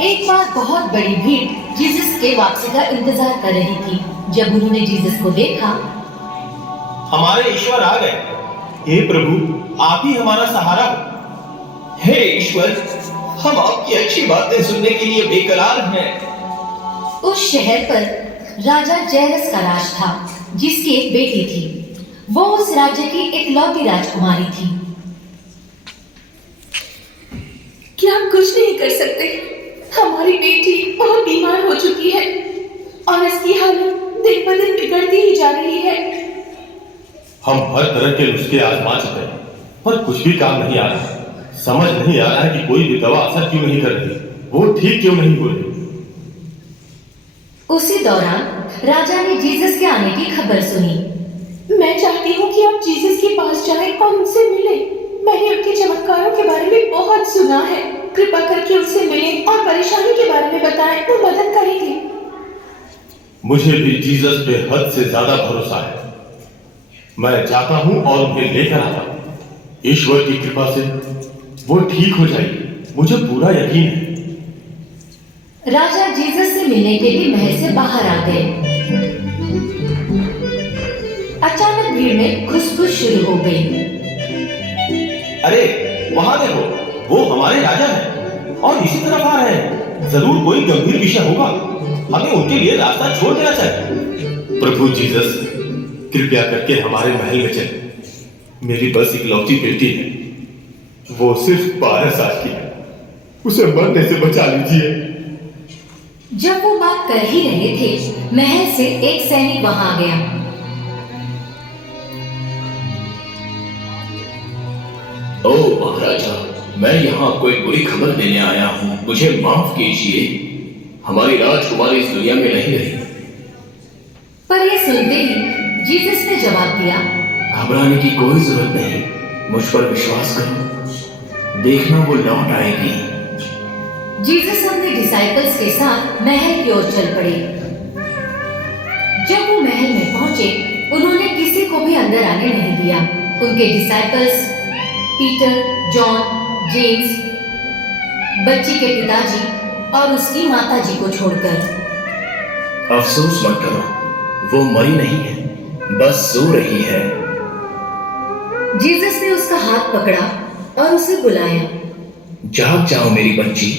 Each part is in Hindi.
एक बार बहुत बड़ी भीड़ जीसस के वापसी का इंतजार कर रही थी। जब उन्होंने जीसस को देखा, हमारे ईश्वर आ गए। हे प्रभु, आप ही हमारा सहारा हो। हे ईश्वर, हम आपकी अच्छी बातें सुनने के लिए बेकरार हैं। उस शहर पर राजा जैरस का राज था, जिसकी एक बेटी थी। वो उस राज्य की इकलौती राजकुमारी थी। क्या हम कुछ नहीं कर सकते? हमारी बेटी बहुत बीमार हो चुकी है और इसकी हालत दिन ब दिन बिगड़ती ही जा रही है। हम हर तरह के नुस्खे आजमा चुके हैं, पर कुछ भी काम नहीं आ रहा। समझ नहीं आ रहा है कि कोई भी दवा असर क्यों नहीं कर रही, वो ठीक क्यों नहीं हो रही। उसी दौरान राजा ने जीसस के आने की खबर सुनी। मैं चाहती हूँ कि आप जीसस के पास जाएं और उनसे मिलें। मैंने उनके चमत्कारों के बारे में बहुत सुना है। कृपा करके उनसे मिलें और परेशानी के बारे में बताएं, वो मदद करेंगे। मुझे भी जीसस पे हद से ज्यादा भरोसा है। मैं जाता हूँ और उन्हें लेकर आता हूँ। ईश्वर की कृपा से वो ठीक हो जाएगी, मुझे पूरा यकीन है। राजा जीसस से मिलने के लिए महल से बाहर आ गए। अचानक भीड़ में खुशबू शुरू हो गई। अरे वहां देखो, वो हमारे राजा हैं और इसी तरफ आ रहे हैं। जरूर कोई गंभीर विषय होगा, हमें उनके लिए रास्ता छोड़ देना चाहिए। प्रभु जीसस, कृपया करके हमारे महल में चले। मेरी बस इकलौती बेटी है, वो सिर्फ 12 साल की है, उसे मरने से बचा लीजिए। जब वो बात कर ही रहे थे, महल से एक सैनिक वहां आ गया। ओ महाराजा, मैं यहाँ आपको एक बुरी खबर देने आया हूँ। मुझे माफ कीजिए, हमारी राजकुमारी इस दुनिया में नहीं रही। पर ये सुनते ही जीसस ने जवाब दिया, घबराने की कोई जरूरत नहीं, मुझ पर विश्वास करो, देखना वो लौट आएगी। जीसस अपने डिसाइपल्स के साथ महल की ओर चल पड़े। जब वो महल में पहुंचे, उन्होंने किसी को भी अंदर आने नहीं दिया। उनके डिसाइपल्स पीटर, जॉन, जेम्स, बच्ची के पिताजी और उसकी माताजी को छोड़कर। अफसोस मत करो, वो मरी नहीं है, बस सो रही है। जीसस ने उसका हाथ पकड़ा और उसे बुलाया। जाग जाओ मेरी बच्ची।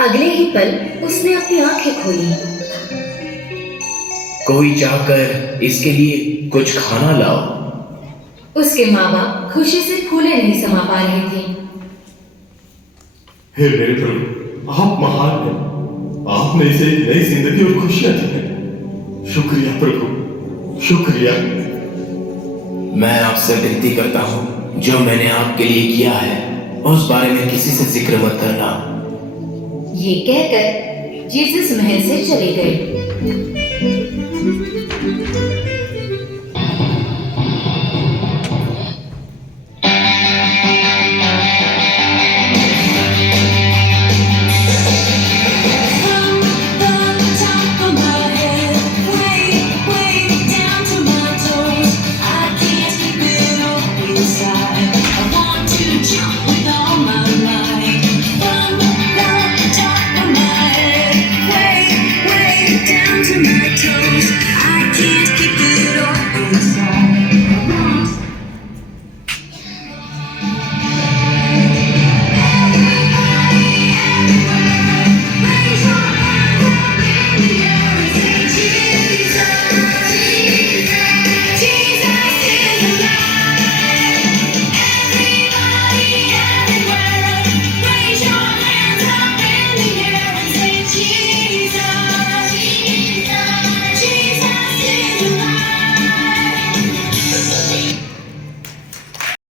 अगले ही पल उसने अपनी आंखें खोली। कोई जाकर इसके लिए कुछ खाना लाओ। उसके माँ बाप खुशी से फूले नहीं समा पा रहे थे। हे मेरे प्रभु, आप महान हैं। आपने इसे एक नई जिंदगी और खुशियां दी हैं। शुक्रिया प्रभु, शुक्रिया। मैं आपसे विनती करता हूँ, जो मैंने आपके लिए किया है उस बारे में किसी से जिक्र मत करना। ये कहकर जीसस महल से चले गए।